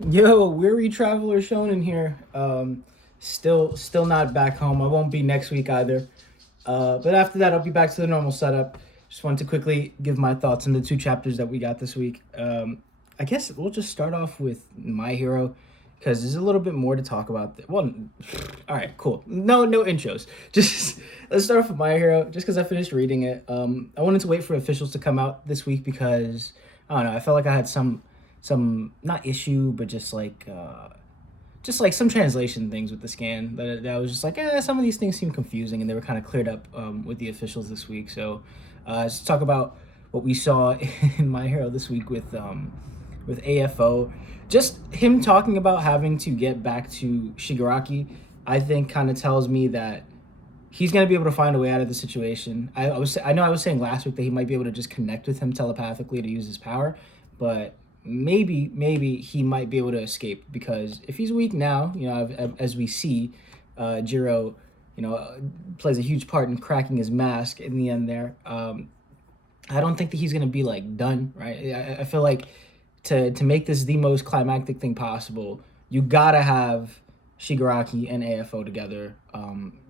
Yo, weary traveler shown in here. Still not back home. I won't be next week either. But after that, I'll be back to the normal setup. Just want to quickly give my thoughts on the two chapters that we got this week. I guess we'll just start off with My Hero because there's a little bit more to talk about. Well, all right, cool. No intros. Just let's start off with My Hero. Just because I finished reading it. I wanted to wait for officials to come out this week because I don't know. I felt like I had some not issue, but just like some translation things with the scan that I was just like, some of these things seem confusing, and they were kind of cleared up with the officials this week. So let's talk about what we saw in My Hero this week with AFO. Just him talking about having to get back to Shigaraki, I think, kind of tells me that he's gonna be able to find a way out of the situation. I know I was saying last week that he might be able to just connect with him telepathically to use his power, but maybe he might be able to escape because if he's weak now, as we see, Jiro, plays a huge part in cracking his mask in the end there. I don't think that he's gonna be like done, right? I feel like to make this the most climactic thing possible, you gotta have Shigaraki and AFO together,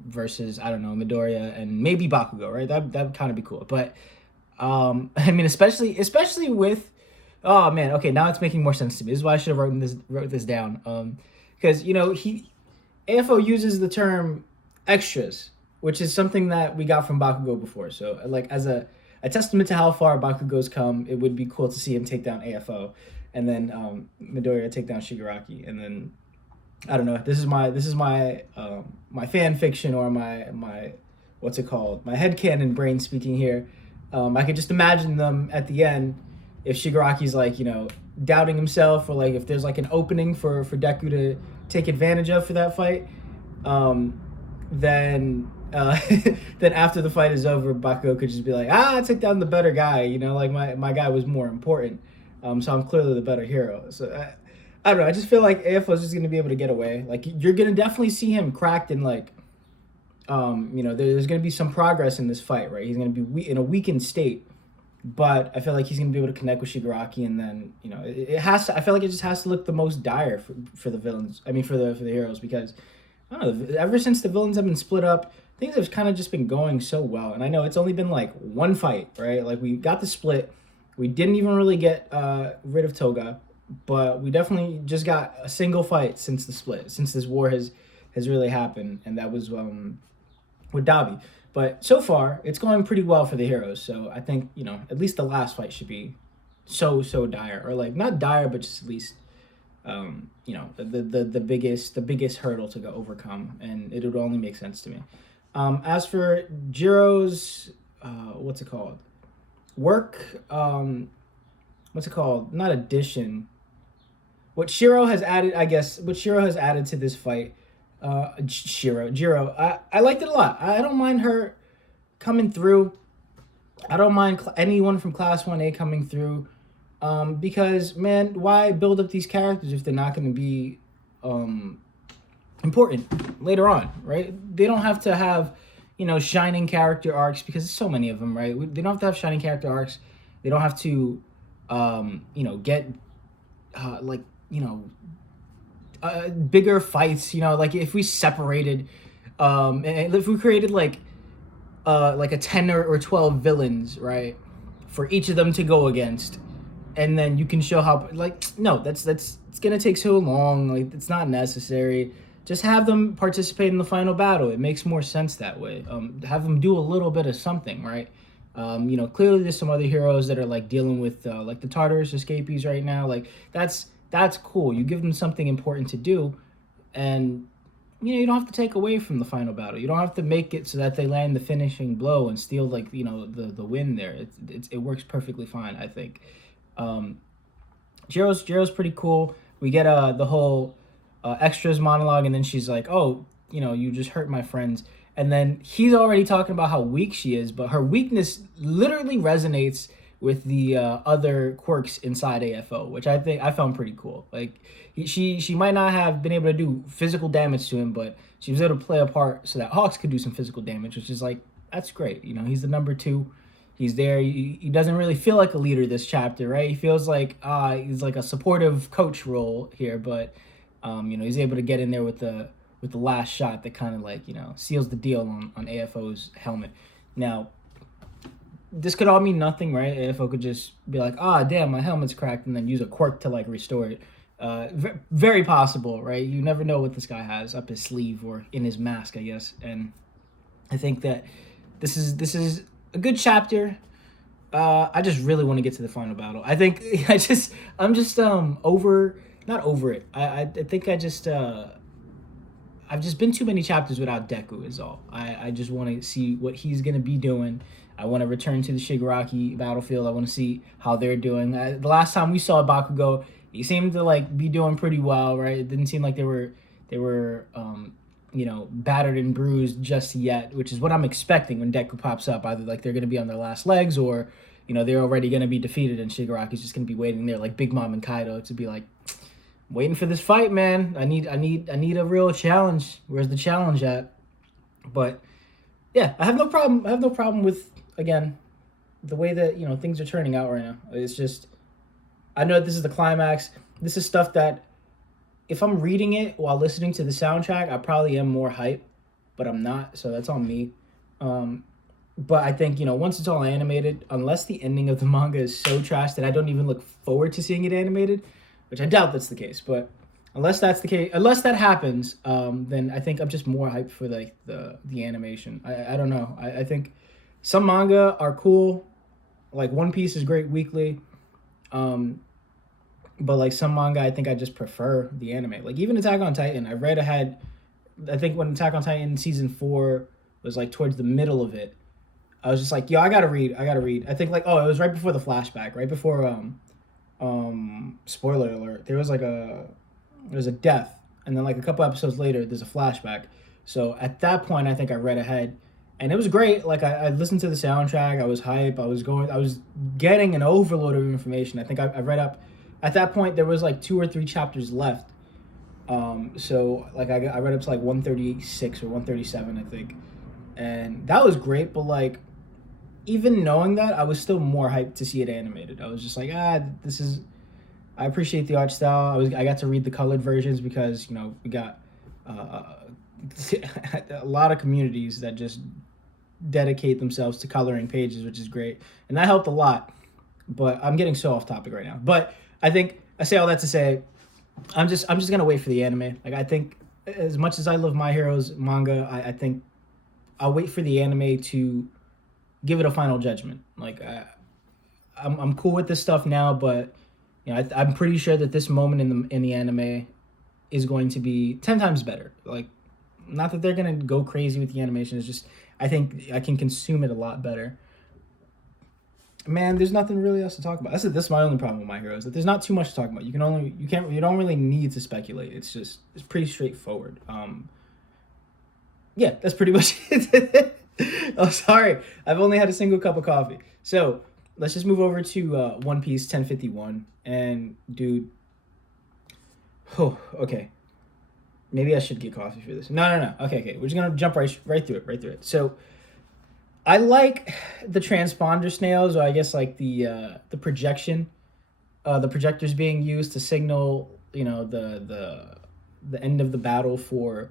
versus I don't know Midoriya and maybe Bakugo, right? That would kind of be cool. But I mean, especially with oh man, okay, now it's making more sense to me. This is why I should have wrote this down. Because he AFO uses the term extras, which is something that we got from Bakugo before. So like as a testament to how far Bakugo's come, it would be cool to see him take down AFO, and then Midoriya take down Shigaraki, and then I don't know. This is my fan fiction or my what's it called? My headcanon brain speaking here. I could just imagine them at the end if Shigaraki's like doubting himself, or like if there's like an opening for Deku to take advantage of for that fight. Then then after the fight is over, Bakugo could just be like, I took down the better guy. Like my guy was more important. So I'm clearly the better hero. So I don't know. I just feel like AFO is just gonna be able to get away. Like you're gonna definitely see him cracked in like, there's gonna be some progress in this fight, right? He's gonna be in a weakened state, but I feel like he's gonna be able to connect with Shigaraki, and then it has to. I feel like it just has to look the most dire for the villains. I mean, for the heroes, because I don't know. Ever since the villains have been split up, things have kind of just been going so well. And I know it's only been like one fight, right? Like we got the split, we didn't even really get rid of Toga, but we definitely just got a single fight since the split, since this war has really happened, and that was with Dabi. But so far, it's going pretty well for the heroes. So I think at least the last fight should be so dire, or like not dire, but just at least the biggest hurdle to go overcome, and it would only make sense to me. As for Jiro's, what's it called? Work, what's it called? Not addition. What Shiro has added, I guess, what Shiro has added to this fight, Jiro, I liked it a lot. I don't mind her coming through. I don't mind anyone from Class 1A coming through. Because man, why build up these characters if they're not going to be important later on, right? They don't have to have shining character arcs, because there's so many of them, right? They don't have to have shining character arcs. They don't have to get like bigger fights. Like if we separated, and if we created like a 10 or 12 villains, right, for each of them to go against, and then you can show how, like, no, that's it's gonna take so long. Like, it's not necessary. Just have them participate in the final battle. It makes more sense that way. Have them do a little bit of something, right? Clearly there's some other heroes that are like dealing with like the Tartarus escapees right now. Like that's cool. You give them something important to do, and you don't have to take away from the final battle. You don't have to make it so that they land the finishing blow and steal like the win there. It works perfectly fine, I think. Um, Jiro's pretty cool. We get the whole extras monologue, and then she's like, "Oh, you just hurt my friends." And then he's already talking about how weak she is, but her weakness literally resonates with the other quirks inside AFO, which I think I found pretty cool. Like she might not have been able to do physical damage to him, but she was able to play a part so that Hawks could do some physical damage, which is like that's great. He's the number two. He's there. He doesn't really feel like a leader this chapter, right? He feels like he's like a supportive coach role here, but he's able to get in there with the last shot that kind of like seals the deal on AFO's helmet. Now, this could all mean nothing, right? AFO could just be like, damn, my helmet's cracked, and then use a quirk to like restore it. Very possible, right? You never know what this guy has up his sleeve or in his mask, I guess. And I think that this is a good chapter. I just really want to get to the final battle. I think I'm just over, not over it. I think I've just been too many chapters without Deku is all. I just want to see what he's going to be doing. I want to return to the Shigaraki battlefield. I want to see how they're doing. The last time we saw Bakugo, he seemed to like be doing pretty well, right? It didn't seem like they were battered and bruised just yet, which is what I'm expecting when Deku pops up. Either like they're going to be on their last legs, or they're already going to be defeated and Shigaraki's just going to be waiting there like Big Mom and Kaido to be like, waiting for this fight, man. I need a real challenge. Where's the challenge at? But yeah, I have no problem with, again, the way that things are turning out right now. It's just, I know this is the climax. This is stuff that if I'm reading it while listening to the soundtrack, I probably am more hype, but I'm not, so that's on me. But I think, once it's all animated, unless the ending of the manga is so trash that I don't even look forward to seeing it animated, which I doubt that's the case, but unless that's the case, unless that happens, then I think I'm just more hyped for like the animation. I don't know. I think some manga are cool, like One Piece is great weekly, but like some manga, I think I just prefer the anime. Like even Attack on Titan, I think when Attack on Titan season 4 was like towards the middle of it, I was just like, yo, I gotta read. I think like, it was right before the flashback, right before spoiler alert, there was a death, and then like a couple episodes later there's a flashback. So at that point I think I read ahead, and it was great. Like I listened to the soundtrack, I was hype, I was getting an overload of information. I think I read up at that point. There was like 2 or 3 chapters left, so like I read up to like 136 or 137 I think, and that was great. But like even knowing that, I was still more hyped to see it animated. I was just like, this is. I appreciate the art style. I got to read the colored versions because we got a lot of communities that just dedicate themselves to coloring pages, which is great, and that helped a lot. But I'm getting so off topic right now. But I think I say all that to say, I'm just gonna wait for the anime. Like I think as much as I love My Hero's manga, I think I'll wait for the anime to give it a final judgment. Like I'm cool with this stuff now, but I'm pretty sure that this moment in the anime is going to be 10 times better. Like, not that they're gonna go crazy with the animation. It's just I think I can consume it a lot better. Man, there's nothing really else to talk about. This is my only problem with My Hero, is that there's not too much to talk about. You don't really need to speculate. It's pretty straightforward. Yeah, that's pretty much it. Oh, sorry. I've only had a single cup of coffee. So let's just move over to One Piece 1051. And dude, okay. Maybe I should get coffee for this. No. Okay. We're just gonna jump right through it. So I like the transponder snails, or I guess like the projection, the projectors being used to signal, the end of the battle for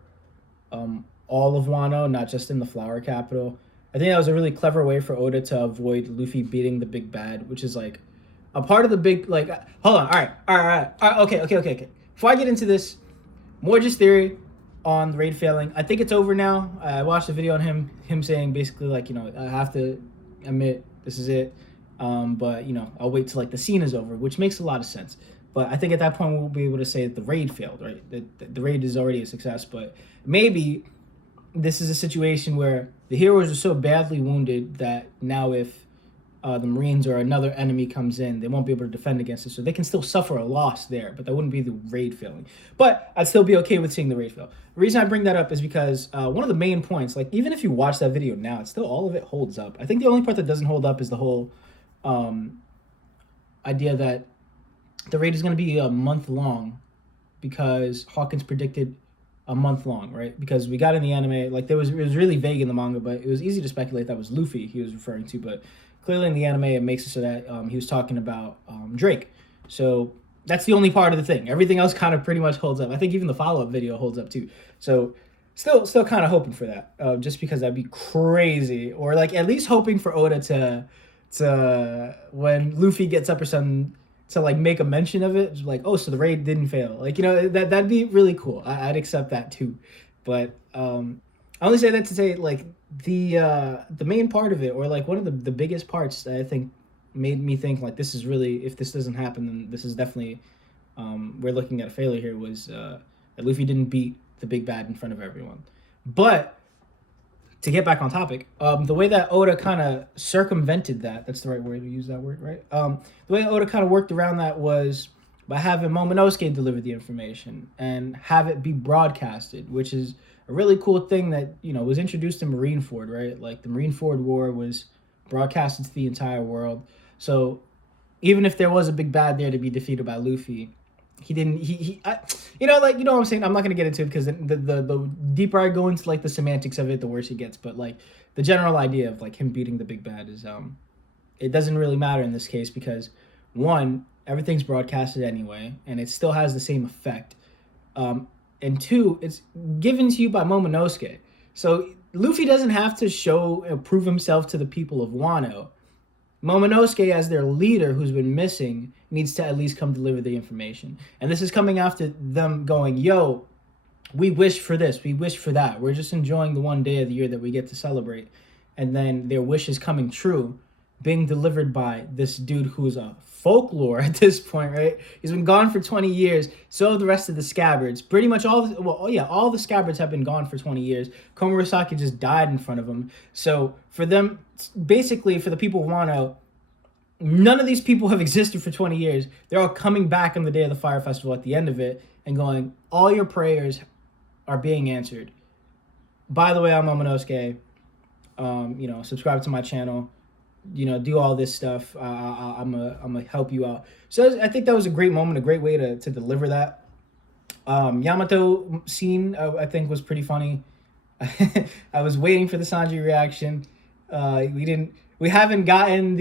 all of Wano, not just in the Flower Capital. I think that was a really clever way for Oda to avoid Luffy beating the big bad, which is like a part of the big, like, hold on. All right. Okay. Before I get into this, more just theory on the raid failing. I think it's over now. I watched a video on him saying basically like, I have to admit this is it. But I'll wait till like the scene is over, which makes a lot of sense. But I think at that point we'll be able to say that the raid failed, right? The raid is already a success, but maybe this is a situation where the heroes are so badly wounded that now if the Marines or another enemy comes in, they won't be able to defend against it. So they can still suffer a loss there, but that wouldn't be the raid failing. But I'd still be okay with seeing the raid fail. The reason I bring that up is because one of the main points, like even if you watch that video now, it's still all of it holds up. I think the only part that doesn't hold up is the whole idea that the raid is going to be a month long because Hawkins predicted a month long, right? Because we got in the anime, like it was really vague in the manga, but it was easy to speculate that was Luffy he was referring to. But clearly in the anime it makes it so that he was talking about Drake. So that's the only part of the thing. Everything else kind of pretty much holds up. I think even the follow-up video holds up too. So still kind of hoping for that, just because that'd be crazy. Or like at least hoping for Oda to when Luffy gets up or something, to like make a mention of it, like, oh, so the raid didn't fail. Like, that'd be really cool. I'd accept that too. But I only say that to say like the main part of it, or like one of the biggest parts that I think made me think like this is really, if this doesn't happen, then this is definitely we're looking at a failure here, was that Luffy didn't beat the big bad in front of everyone. But to get back on topic, the way that Oda kind of circumvented that's the right way to use that word, right? The way Oda kind of worked around that was by having Momonosuke deliver the information and have it be broadcasted, which is a really cool thing that, was introduced in Marineford, right? Like the Marineford War was broadcasted to the entire world. So even if there was a big bad there to be defeated by Luffy, he didn't, what I'm saying? I'm not going to get into it because the deeper I go into like the semantics of it, the worse it gets. But like the general idea of like him beating the big bad is, it doesn't really matter in this case because one, everything's broadcasted anyway, and it still has the same effect. And two, it's given to you by Momonosuke. So Luffy doesn't have to prove himself to the people of Wano. Momonosuke, as their leader who's been missing, needs to at least come deliver the information. And this is coming after them going, yo, we wish for this, we wish for that. We're just enjoying the one day of the year that we get to celebrate. And then their wish is coming true, being delivered by this dude who's a folklore at this point, right? He's been gone for 20 years. So have the rest of the scabbards. Pretty much all the scabbards have been gone for 20 years. Komurasaki just died in front of them. So for them, basically for the people of Wano, none of these people have existed for 20 years. They're all coming back on the day of the Fire Festival at the end of it and going, all your prayers are being answered. By the way, I'm Momonosuke. Subscribe to my channel. Do all this stuff. I'm gonna help you out. So I think that was a great moment, a great way to deliver that. Yamato scene, I think, was pretty funny. I was waiting for the Sanji reaction. We haven't gotten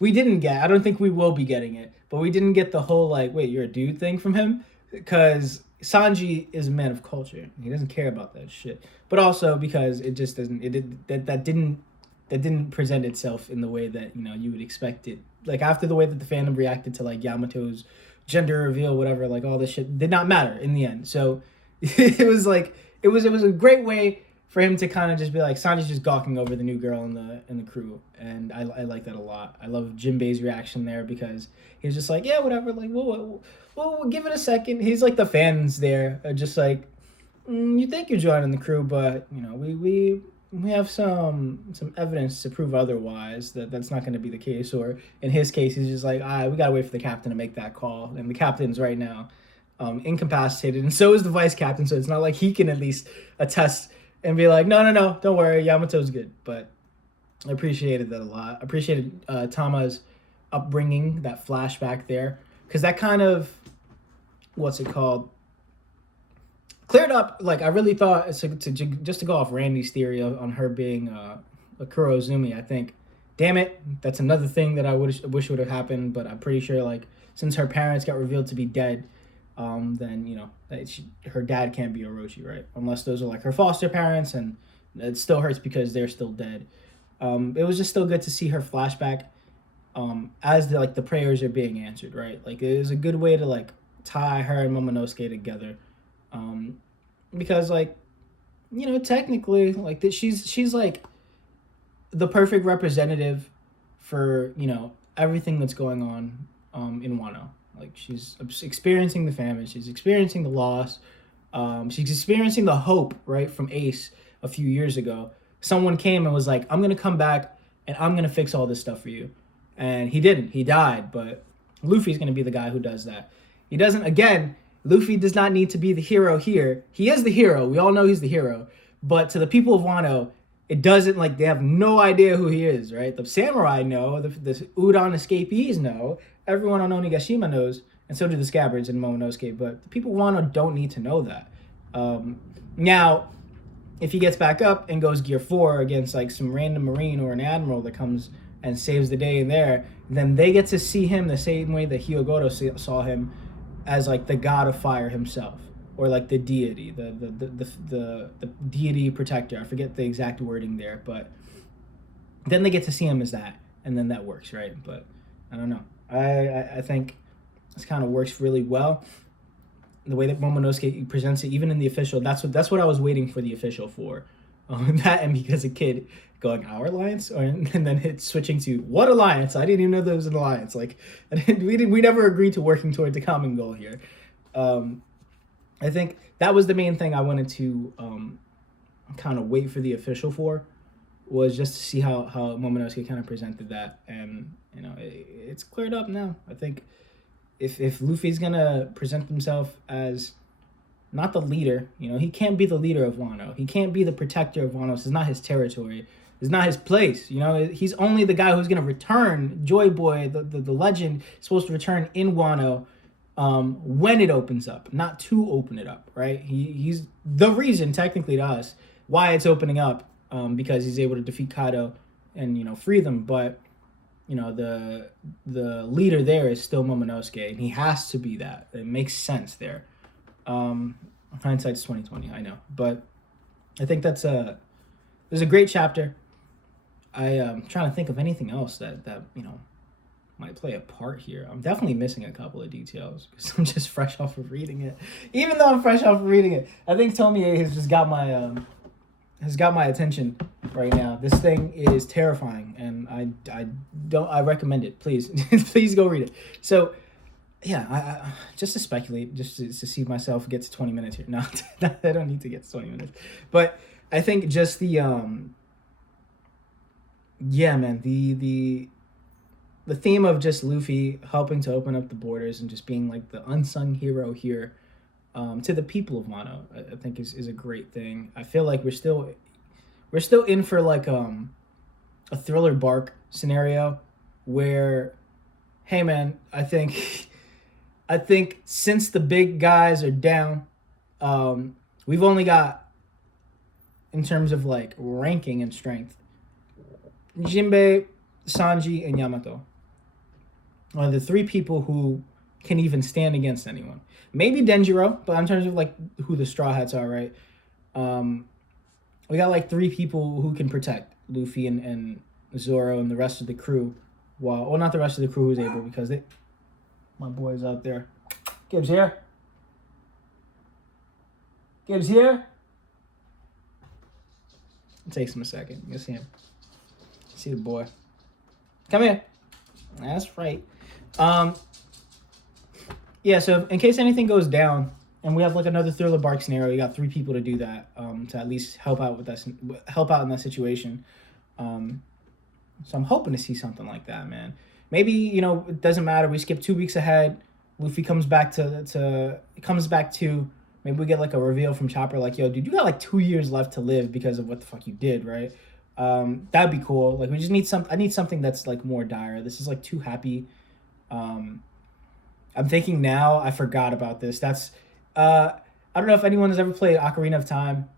I don't think we will be getting it, but we didn't get the whole like, wait, you're a dude thing from him, because Sanji is a man of culture. He doesn't care about that shit. But also because it just doesn't, that didn't present itself in the way that, you would expect it. Like after the way that the fandom reacted to like Yamato's gender reveal, whatever, like all this shit did not matter in the end. So it was a great way for him to kind of just be like, Sanji's just gawking over the new girl in the crew. And I like that a lot. I love Jinbei's reaction there because he's just like, yeah, whatever, like, we'll give it a second. He's like, the fans there are just like, you think you're joining the crew, but, we have some evidence to prove otherwise, that's not going to be the case. Or in his case, he's just like, we got to wait for the captain to make that call. And the captain's right now incapacitated. And so is the vice captain. So it's not like he can at least attest and be like, no, don't worry, Yamato's good. But I appreciated that a lot. I appreciated Tama's upbringing, that flashback there. Because that kind of, cleared up, like, I really thought, just to go off Randy's theory on her being a Kurozumi, I think, damn it, that's another thing that I wish would have happened, but I'm pretty sure, like, since her parents got revealed to be dead, then, her dad can't be Orochi, right? Unless those are, like, her foster parents, and it still hurts because they're still dead. It was just still good to see her flashback as, the prayers are being answered, right? Like, it was a good way to, like, tie her and Momonosuke together. Because technically, like, she's like the perfect representative for everything that's going on in Wano. Like, she's experiencing the famine, she's experiencing the loss, she's experiencing the hope, right, from Ace a few years ago. Someone came and was like, I'm gonna come back and I'm gonna fix all this stuff for you, and he didn't. He died, but Luffy's gonna be the guy who does that. He doesn't, again, Luffy does not need to be the hero here. He is the hero. We all know he's the hero. But to the people of Wano, it doesn't, like, they have no idea who he is, right? The samurai know. The Udon escapees know. Everyone on Onigashima knows. And so do the scabbards and Momonosuke. But the people of Wano don't need to know that. Now, if he gets back up and goes gear 4 against like some random marine or an admiral that comes and saves the day in there, then they get to see him the same way that Hyogoro saw him, as like the god of fire himself, or like the deity, the deity protector. I forget the exact wording there, but then they get to see him as that, and then that works, right? But I don't know. I think this kind of works really well. The way that Momonosuke presents it, even in the official, that's what I was waiting for the official for. That, and because a kid going, our alliance, and then it's switching to what alliance? I didn't even know there was an alliance. Like, we never agreed to working towards a common goal here. I think that was the main thing I wanted to kind of wait for the official for, was just to see how Momonosuke kind of presented that, and it's cleared up now. I think if Luffy's gonna present himself as not the leader, he can't be the leader of Wano. He can't be the protector of Wano. This is not his territory. It's not his place. He's only the guy who's gonna return. Joy Boy, the legend, is supposed to return in Wano when it opens up, not to open it up, right? He's the reason, technically to us, why it's opening up, because he's able to defeat Kaido and free them. But the leader there is still Momonosuke, and he has to be that. It makes sense there. Hindsight's 2020, I know, but I think there's a great chapter. I'm trying to think of anything else that might play a part here. I'm definitely missing a couple of details because I'm just fresh off of reading it. Even though I'm fresh off of reading it, I think Tomie has just got my attention right now. This thing is terrifying, and I recommend it. Please, please go read it. So, yeah, I just to speculate, just to see myself get to 20 minutes here. No, I don't need to get to 20 minutes, but I think just the the theme of just Luffy helping to open up the borders and just being like the unsung hero here, to the people of Wano, I think is a great thing. I feel like we're still in for like a Thriller Bark scenario where, hey man, I think since the big guys are down, we've only got, in terms of like ranking and strength, Jinbei, Sanji, and Yamato are the three people who can even stand against anyone. Maybe Denjiro, but in terms of like who the Straw Hats are, right? We got like three people who can protect Luffy and Zoro and the rest of the crew. Well, not the rest of the crew who's able, because my boys out there. Gibbs here. Gibbs here. It takes him a second. You see him. See the boy. Come here. That's right. Yeah, so in case anything goes down and we have like another Thriller Bark scenario, you got three people to do that, to at least help out in that situation. So I'm hoping to see something like that, man. Maybe, it doesn't matter. We skip 2 weeks ahead. Luffy comes back to maybe we get like a reveal from Chopper, like, yo, dude, you got like 2 years left to live because of what the fuck you did, right? That'd be cool. Like, we just need I need something that's like more dire. This is like too happy. I'm thinking now, I forgot about this. That's I don't know if anyone has ever played Ocarina of Time,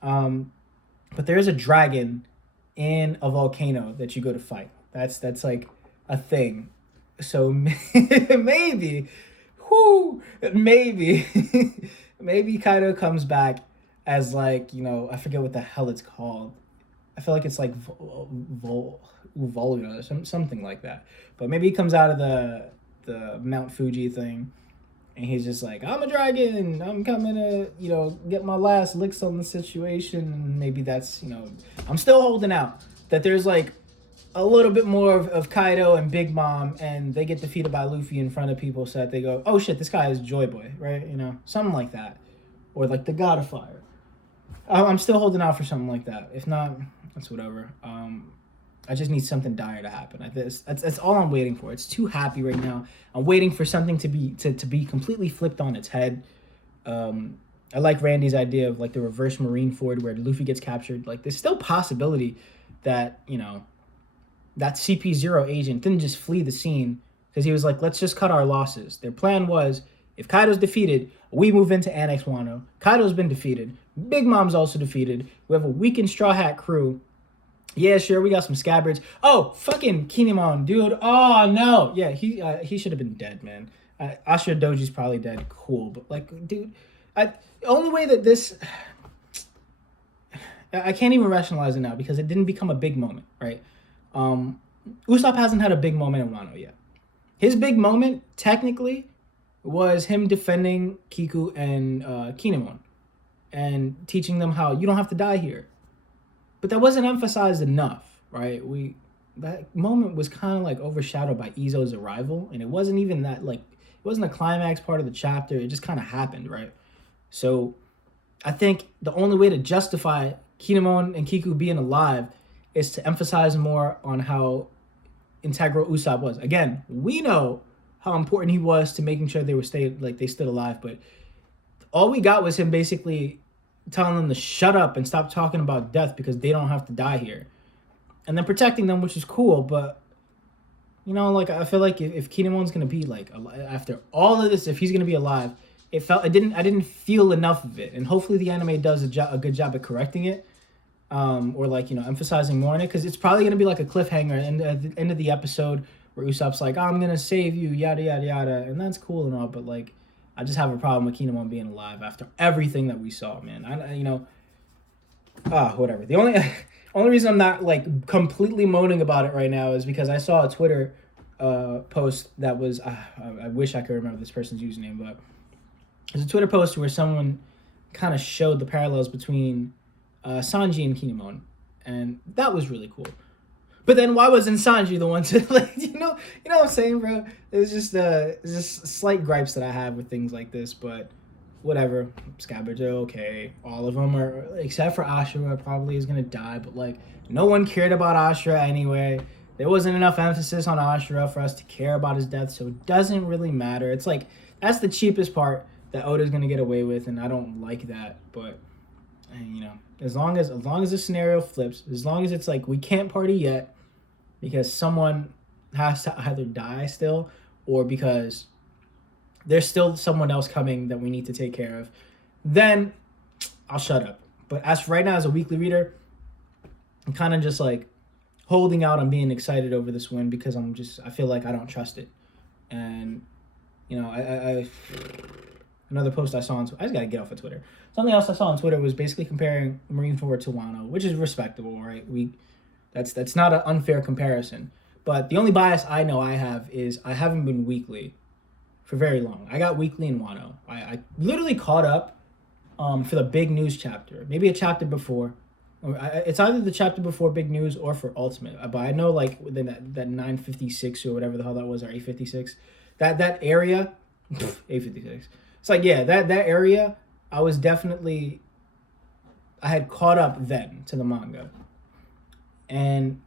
but there is a dragon in a volcano that you go to fight. That's like a thing. So maybe maybe Kaido comes back as like, I forget what the hell it's called. I feel like it's like Volga or something like that. But maybe he comes out of the Mount Fuji thing, and he's just like, I'm a dragon. I'm coming to, get my last licks on the situation. And maybe that's, I'm still holding out that there's like a little bit more of Kaido and Big Mom, and they get defeated by Luffy in front of people, so that they go, oh shit, this guy is Joy Boy, right? Something like that. Or like the God of Fire. I'm still holding out for something like that. If not, that's whatever. I just need something dire to happen. That's all I'm waiting for. It's too happy right now. I'm waiting for something to be completely flipped on its head. I like Randy's idea of like the reverse Marineford where Luffy gets captured. Like, there's still possibility that, that CP0 agent didn't just flee the scene because he was like, let's just cut our losses. Their plan was, If Kaido's defeated, we move into Annex Wano. Kaido's been defeated. Big Mom's also defeated. We have a weakened Straw Hat crew. Yeah, sure, we got some scabbards. Oh, fucking Kinemon, dude. Oh, no. Yeah, he should have been dead, man. Ashura Doji's probably dead. Cool. But, like, dude, the only way that this... I can't even rationalize it now because it didn't become a big moment, right? Usopp hasn't had a big moment in Wano yet. His big moment, technically, was him defending Kiku and Kinemon and teaching them how you don't have to die here. But that wasn't emphasized enough, right? That moment was kind of like overshadowed by Izo's arrival, and it wasn't even that, like, it wasn't a climax part of the chapter. It just kind of happened, right? So I think the only way to justify Kinemon and Kiku being alive is to emphasize more on how integral Usopp was. Again, we know how important he was to making sure they stood alive, but all we got was him basically telling them to shut up and stop talking about death because they don't have to die here. And then protecting them, which is cool, but you know, like, I feel like if Kinemon's gonna be like, after all of this, if he's gonna be alive, I didn't feel enough of it, and hopefully the anime does a good job at correcting it, or like, you know, emphasizing more on it, because it's probably gonna be like a cliffhanger, and at the end of the episode where Usopp's like, I'm gonna save you, yada yada yada, and that's cool and all, but like, I just have a problem with Kinemon being alive after everything that we saw, man. Whatever. The only reason I'm not like completely moaning about it right now is because I saw a Twitter post that was, I wish I could remember this person's username, but there's a Twitter post where someone kind of showed the parallels between Sanji and Kinemon, and that was really cool. But then why wasn't Sanji the one to, like, you know what I'm saying, bro? It's just slight gripes that I have with things like this, but whatever. Scabbards are okay. All of them are, except for Ashura, probably is gonna die, but like, no one cared about Ashura anyway. There wasn't enough emphasis on Ashura for us to care about his death, so it doesn't really matter. It's like, that's the cheapest part that Oda's gonna get away with, and I don't like that, but you know, as long as the scenario flips, as long as it's like, we can't party yet because someone has to either die still, or because there's still someone else coming that we need to take care of, then I'll shut up. But as for right now, as a weekly reader, I'm kind of just like holding out on being excited over this win because I feel like I don't trust it. And, you know, I another post I saw on, I just got to get off of Twitter. Something else I saw on Twitter was basically comparing Marineford to Wano, which is respectable, right? That's not an unfair comparison. But the only bias I know I have is I haven't been weekly for very long. I got weekly in Wano. I literally caught up for the big news chapter, maybe a chapter before. It's either the chapter before big news or for Ultimate. But I know, like, within that 956 or whatever the hell that was, or 856, that area, 856. It's like, yeah, that area, I had caught up then to the manga. And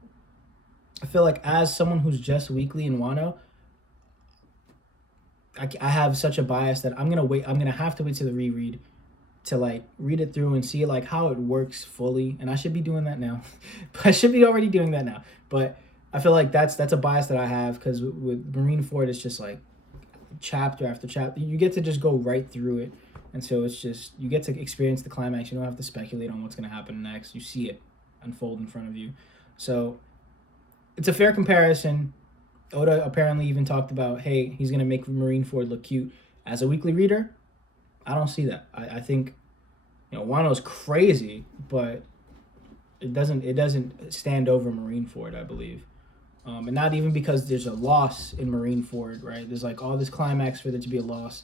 I feel like as someone who's just weekly in Wano, I have such a bias that I'm gonna have to wait to the reread to like read it through and see like how it works fully. And I should be doing that now. But I should be already doing that now. But I feel like that's a bias that I have, because with Marineford, it's just like chapter after chapter. You get to just go right through it. And so it's just, you get to experience the climax. You don't have to speculate on what's going to happen next. You see it unfold in front of you. So it's a fair comparison. Oda apparently even talked about, hey, he's going to make Marineford look cute. As a weekly reader, I don't see that. I think, you know, Wano's crazy, but it doesn't stand over Marineford, I believe. And not even because there's a loss in Marineford, right? There's like all this climax for there to be a loss.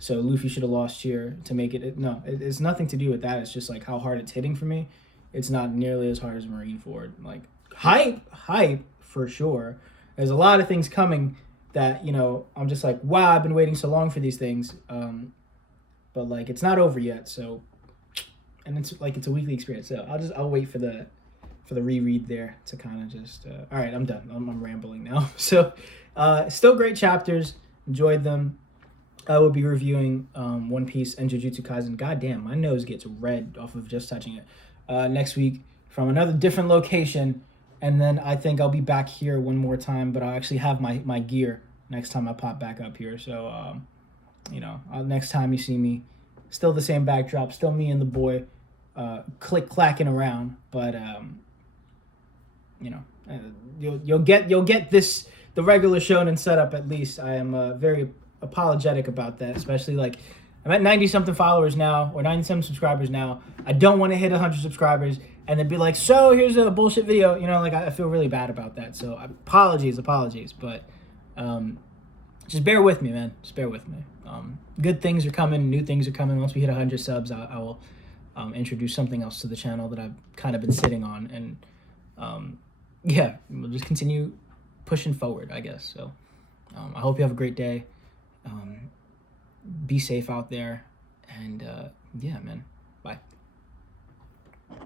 So Luffy should have lost here to make it. No, it's nothing to do with that. It's just like how hard it's hitting for me. It's not nearly as hard as Marineford. Like, hype for sure. There's a lot of things coming that, you know, I'm just like, wow, I've been waiting so long for these things. But like, it's not over yet. So, and it's like, it's a weekly experience. So I'll wait for the reread there to kind of just, all right, I'm done. I'm rambling now. So, still great chapters. Enjoyed them. I will be reviewing One Piece and Jujutsu Kaisen. Goddamn, my nose gets red off of just touching it. Next week from another different location. And then I think I'll be back here one more time, but I'll actually have my gear next time I pop back up here. So Next time you see me, still the same backdrop, still me and the boy, click clacking around. But you'll get this the regular shonen setup at least. I am very apologetic about that, especially like I'm at 90 something followers now, or 97 subscribers now. I don't want to hit 100 subscribers and then be like, so here's a bullshit video. I feel really bad about that. So apologies, but just bear with me, man. Just bear with me. Good things are coming, new things are coming. Once we hit 100 subs, I will introduce something else to the channel that I've kind of been sitting on, and we'll just continue pushing forward, I guess. So I hope you have a great day. Be safe out there, and man, bye.